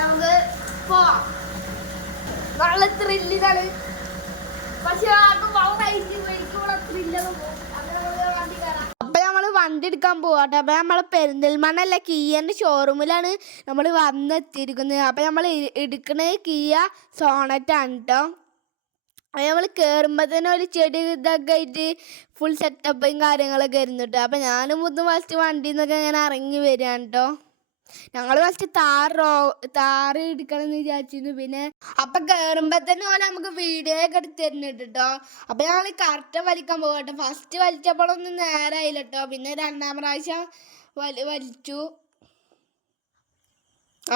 നമുക്ക് നല്ല ത്രില്ലിതാണ് പക്ഷെ അപ്പൊ നമ്മൾ വണ്ടി എടുക്കാൻ പോവാട്ടെ. അപ്പൊ നമ്മൾ പെരിന്തൽമണ്ണല്ല കിയന്റെ ഷോറൂമിലാണ് നമ്മൾ വന്നെത്തിയിരിക്കുന്നത്. അപ്പൊ നമ്മൾ എടുക്കണേ കിയ സോണറ്റ് ആണ് കേട്ടോ അത് നമ്മൾ കയറുമ്പോൾ തന്നെ ഒരു ചെടി ഇതൊക്കെ ആയിട്ട് ഫുൾ സെറ്റപ്പും കാര്യങ്ങളൊക്കെ ആയിരുന്നു കേട്ടോ അപ്പം ഞാനും ഒന്ന് ഫസ്റ്റ് വണ്ടിയിൽ നിന്നൊക്കെ ഇങ്ങനെ ഇറങ്ങി വരികയാണ് കേട്ടോ ഞങ്ങൾ ഫസ്റ്റ് താറോ താറ് എടുക്കണം എന്ന് വിചാരിച്ചിരുന്നു. പിന്നെ അപ്പം കയറുമ്പോൾ തന്നെ പോലെ നമുക്ക് വീഡിയോ ഒക്കെ എടുത്ത് തരുന്നുണ്ട് കേട്ടോ അപ്പം ഞങ്ങൾ കറക്റ്റ് വലിക്കാൻ പോകട്ടെ ഫസ്റ്റ് വലിച്ചപ്പോഴൊന്നും നേരമായില്ല കേട്ടോ പിന്നെ രണ്ടാം പ്രാവശ്യം വലി വലിച്ചു.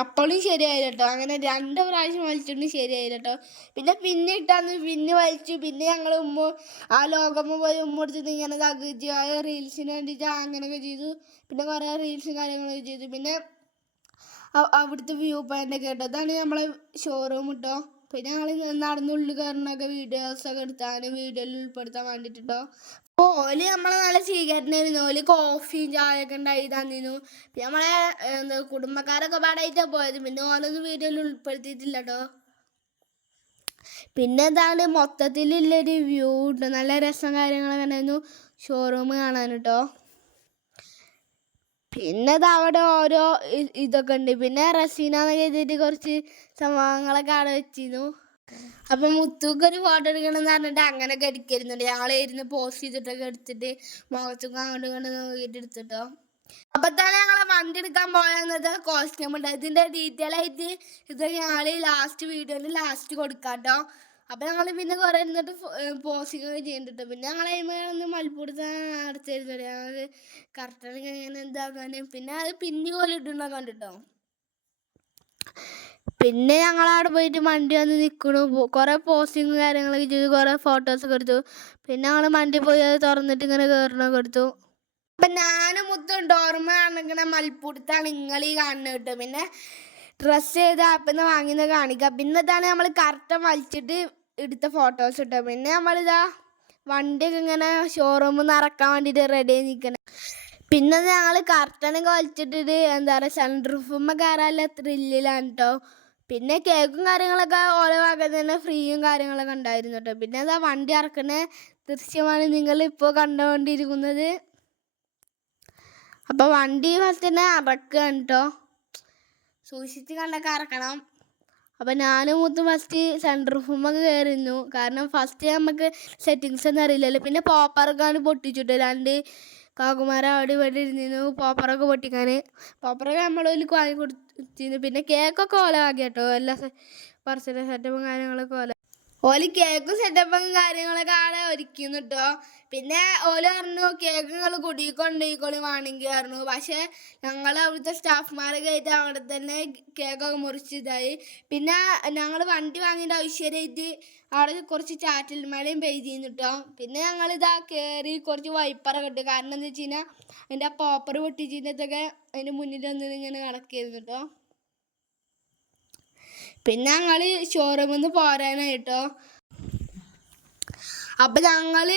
അപ്പോഴും ശരിയായില്ല കേട്ടോ അങ്ങനെ രണ്ട് പ്രാവശ്യം വലിച്ചിട്ട് ശരിയായില്ല കേട്ടോ പിന്നെ പിന്നെ ഇട്ടാന്ന് പിന്നെ വലിച്ചു. പിന്നെ ഞങ്ങൾ ഉമ്മ ആ ലോകമ്മ പോയി ഉമ്മ എടുത്തിട്ട് ഇങ്ങനെ തകച്ചു ആ റീൽസിന് വേണ്ടിയിട്ട് അങ്ങനെയൊക്കെ ചെയ്തു. പിന്നെ കുറേ റീൽസും കാര്യങ്ങളൊക്കെ ചെയ്തു. പിന്നെ അവിടുത്തെ വ്യൂ പോയിന്റ് ഒക്കെ കേട്ടോ. അതാണ് നമ്മളെ ഷോറൂം കേട്ടോ പിന്നെ ഞങ്ങൾ നടന്നുള്ളിൽ കയറുന്നൊക്കെ വീഡിയോസൊക്കെ എടുത്താൽ വീഡിയോയിൽ ഉൾപ്പെടുത്താൻ വേണ്ടിയിട്ട് ഓൽ നമ്മളെ നല്ല സ്വീകരണമായിരുന്നു ഓൽ കോഫിയും ചായയൊക്കെ ഉണ്ടായി തന്നിരുന്നു. പിന്നെ നമ്മളെ എന്താ കുടുംബക്കാരൊക്കെ പാടായിട്ടാണ് പോയത്. പിന്നെ ഓലൊന്നും വീഡിയോയിൽ ഉൾപ്പെടുത്തിയിട്ടില്ല കേട്ടോ പിന്നെ എന്താണ് മൊത്തത്തിലുള്ളൊരു വ്യൂ ഉണ്ട്. നല്ല രസം കാര്യങ്ങളൊക്കെ ഉണ്ടായിരുന്നു. ഷോറൂം കാണാൻ കേട്ടോ പിന്നെ അവിടെ ഓരോ ഇതൊക്കെ ഉണ്ട്. പിന്നെ റസീന എന്നൊക്കെ എഴുതിയിട്ട് കുറച്ച് സംഭവങ്ങളൊക്കെ അവിടെ വെച്ചിരുന്നു. അപ്പം മുത്തുക്ക് ഒരു ഫോട്ടോ എടുക്കണം എന്ന് പറഞ്ഞിട്ട് അങ്ങനെ എടുക്കരുന്നുണ്ട് ഇരുന്ന് പോസ്റ്റ് ചെയ്തിട്ടൊക്കെ എടുത്തിട്ട് മുഖത്തും അങ്ങോട്ട് ഇങ്ങോട്ടും നോക്കിയിട്ട് എടുത്തിട്ടോ. അപ്പൊ തന്നെ ഞങ്ങളെ വണ്ടി എടുക്കാൻ പോയെന്നത്. കോസ്റ്റ്യൂം ഉണ്ട്. ഇതിന്റെ ഡീറ്റെയിൽ ആയിട്ട് ഇത് ഞങ്ങൾ ലാസ്റ്റ് വീഡിയോയിൽ ലാസ്റ്റ് കൊടുക്കാട്ടോ. അപ്പൊ ഞങ്ങൾ പിന്നെ കുറെ ഇരുന്നിട്ട് പോസ്റ്റിംഗ് ഒക്കെ ചെയ്യുന്നുണ്ട് പിന്നെ ഞങ്ങൾ ഒന്ന് മൽപ്പുറത്ത് അടച്ചിരുന്നു ഞങ്ങൾ കറക്റ്റ് ഇങ്ങനെ എന്താക്കാനും പിന്നെ അത് പിന്നെ പോലെ ഇട്ടുണ്ടാക്കാൻ കണ്ടിട്ടോ. പിന്നെ ഞങ്ങൾ അവിടെ പോയിട്ട് വണ്ടി വന്ന് നിൽക്കണു കുറേ പോസ്റ്റിങ്ങും കാര്യങ്ങളൊക്കെ ചെയ്തു. കുറേ ഫോട്ടോസൊക്കെ എടുത്തു. പിന്നെ ഞങ്ങൾ വണ്ടി പോയി അത് തുറന്നിട്ട് ഇങ്ങനെ കയറണമൊക്കെ എടുത്തു. അപ്പം ഞാനും മുത്തും ഡോർമ കാണിക്കണ മൽപ്പൂട്ടത്താണ് നിങ്ങൾ ഈ കാണുന്നത് കേട്ടോ. പിന്നെ ഡ്രസ്സ് ചെയ്ത ആപ്പിൽ നിന്ന് കാണിക്കുക പിന്നെ ഇതാണ് നമ്മൾ കറക്റ്റ് വലിച്ചിട്ട് എടുത്ത ഫോട്ടോസ് കേട്ടോ പിന്നെ നമ്മളിതാ വണ്ടിയൊക്കെ ഇങ്ങനെ ഷോറൂമിൽ നിന്ന് ഇറക്കാൻ വേണ്ടിയിട്ട് റെഡി ആയി പിന്നെ ഞങ്ങൾ കർട്ടനൊക്കെ വലിച്ചിട്ടിട്ട് എന്താ പറയുക സൺറൂഫുമ്മ കയറാനുള്ള ത്രില്ലിലാണ് കേട്ടോ പിന്നെ കേക്കും കാര്യങ്ങളൊക്കെ ഓരോ ഭാഗത്ത് തന്നെ ഫ്രീയും കാര്യങ്ങളൊക്കെ ഉണ്ടായിരുന്നു കേട്ടോ പിന്നെ അതാ വണ്ടി ഇറക്കുന്ന ദൃശ്യമാണ് നിങ്ങൾ ഇപ്പോൾ കണ്ടുകൊണ്ടിരിക്കുന്നത്. അപ്പോൾ വണ്ടി ഫസ്റ്റ് തന്നെ അറക്കുകയാണ് കേട്ടോ സൂക്ഷിച്ച് കണ്ടൊക്കെ ഇറക്കണം. അപ്പം ഞാനും മുത്തും ഫസ്റ്റ് സെൻട്രഫുമൊക്കെ കയറിയിരുന്നു കാരണം ഫസ്റ്റ് നമുക്ക് സെറ്റിങ്സ് ഒന്നും അറിയില്ലല്ലോ. പിന്നെ പോപ്പറൊക്കെയാണ് പൊട്ടിച്ചിട്ട്. രണ്ട് കാക്കുമാരെ അവിടെ ഇവിടെ ഇരുന്നിരുന്നു പോപ്പറൊക്കെ പൊട്ടിക്കാൻ പോപ്പറൊക്കെ നമ്മളൊരു വാങ്ങി കൊടുത്തിരുന്നു. പിന്നെ കേക്കൊക്കെ ഓല വാങ്ങി കേട്ടോ എല്ലാ ബർത്ത്ഡേ സെറ്റപ്പും കാര്യങ്ങളൊക്കെ ഓല ഓൽ കേക്കും സെറ്റപ്പും കാര്യങ്ങളൊക്കെ ആടെ ഒരുക്കുന്നു കേട്ടോ പിന്നെ ഓൽ പറഞ്ഞു കേക്ക് നിങ്ങൾ കുടിക്കൊണ്ടോയിക്കോളി വേണമെങ്കിൽ പറഞ്ഞു. പക്ഷേ ഞങ്ങൾ അവിടുത്തെ സ്റ്റാഫ്മാരൊക്കെ ആയിട്ട് അവിടെ തന്നെ കേക്കൊക്കെ മുറിച്ചിതായി പിന്നെ ഞങ്ങൾ വണ്ടി വാങ്ങേണ്ട ഐശ്വര്യമായിട്ട് അവിടെ കുറച്ച് ചാറ്റൽ മഴയും പെയ്തിരുന്നു കേട്ടോ പിന്നെ ഞങ്ങൾ ഇതാ കയറി കുറച്ച് വൈപ്പറൊക്കെ ഇട്ടു. കാരണം എന്താ വെച്ച് കഴിഞ്ഞാൽ അതിന്റെ പോപ്പർ പൊട്ടിച്ചിട്ടൊക്കെ അതിന്റെ മുന്നിൽ വന്നിട്ട് ഇങ്ങനെ നടക്കായിരുന്നു കേട്ടോ പിന്നെ ഞങ്ങൾ ഷോറൂമിൽ നിന്ന് പോരാനായിട്ടോ. അപ്പൊ ഞങ്ങൾ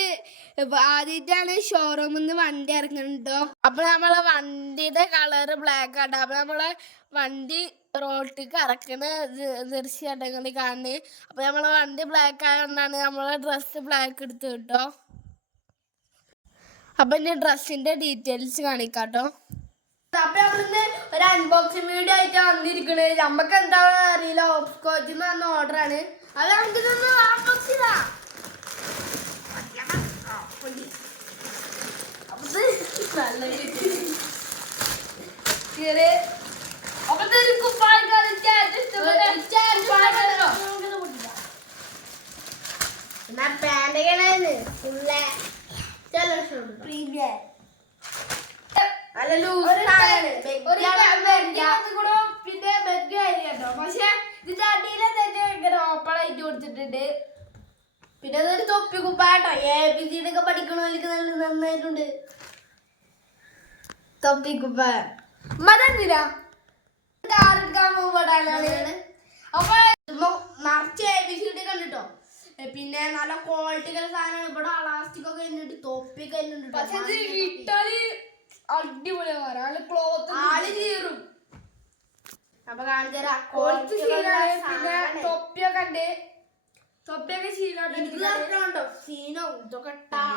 ആദ്യമായിട്ടാണ് ഷോറൂമിൽ നിന്ന് വണ്ടി ഇറങ്ങുന്നുണ്ടോ അപ്പൊ നമ്മളെ വണ്ടിയുടെ കളറ് ബ്ലാക്ക് ആണ്. അപ്പൊ നമ്മളെ വണ്ടി റോട്ടിക്ക് ഇറക്കണ ദൃശ്യമായിട്ട് കാണുന്നത് അപ്പൊ നമ്മളെ വണ്ടി ബ്ലാക്ക് ആയതുകൊണ്ടാണ് നമ്മളെ ഡ്രസ്സ് ബ്ലാക്ക് എടുത്ത് കിട്ടോ അപ്പൊ ഇനി ഡ്രസ്സിന്റെ ഡീറ്റെയിൽസ് കാണിക്കാട്ടോ. അപ്പൊ നമ്മളിന്ന് ഒരു അൺബോക്സിംഗ് വീഡിയോ ആയിട്ട് വന്നിരിക്കണേ. നമ്മക്ക് എന്താ അറിയില്ല ഓപ്സ്കോച്ച് എന്ന് പറഞ്ഞ ഓർഡർ ആണ്. അത് നമുക്ക് ഇതൊന്ന് അൺബോക്സ് ചെയ്താ? എന്നാ ഫുള്ള് ചില പ്രീമിയം പിന്നെ ബെഗ് കേട്ടോ പക്ഷെ ഇതിന്റെ അടിയിലെ തന്നെ ഭയങ്കര ഓപ്പൺ ആയിട്ട് കൊടുത്തിട്ടുണ്ട്. പിന്നെ അതൊരു തൊപ്പി കുപ്പാട്ടോ എ ബി സി ഒക്കെ പഠിക്കണവർക്ക് നല്ല നന്നായിട്ടുണ്ട്. തൊപ്പി കുപ്പായ. മതെന്തിനാ? പോകുമ്പോഴാണ് അപ്പൊ നിറച്ച് എ ബി സി കണ്ടിട്ടോ? പിന്നെ നല്ല ക്വാളിറ്റികളുടെ സാധനമാണ്. ഇവിടെ അലാസ്റ്റിക് ഒക്കെ പക്ഷെ ഇത് ഇട്ടാൽ അടിപൊളിയാണ് നല്ല ക്ലോത്ത് ആൾ കീറും. അപ്പൊ കാണിച്ചുതരാം കൊളുത്ത് ശീലാണ് പിന്നെ തൊപ്പിയൊക്കെ ഉണ്ട്. തൊപ്പിയൊക്കെ ശീലമുണ്ടോ സീനോ? ഇതൊക്കെ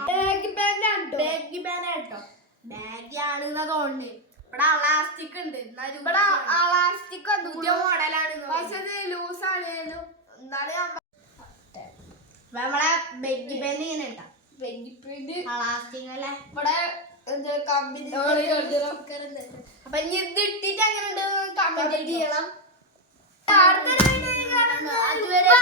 ബാഗ് പാന്റ് ബാഗ് ബാഗ് കേട്ടോ ബാഗി ആണ് തോന്നുന്നത് ഇവിടെ അലാസ്റ്റിക് ഉണ്ട്. എന്നാലും ഇവിടെ അലാസ്റ്റിക് പുതിയ മോഡലാണ് പക്ഷെ ലൂസ് ആണേലും എന്നാലും നമ്മളെ ബെഗി ബാഗ് ഇങ്ങനെ ബെഗ് വെജിപ്രിന്റ് അലാസ്റ്റിക് അല്ലേ? ഇവിടെ എന്ത് കമ്പനി അപ്പൊ ഇനി ഇത് ഇട്ടിട്ട് അങ്ങനെ ഉണ്ട് കമന്റ് ചെയ്യണം. അതുവരെ.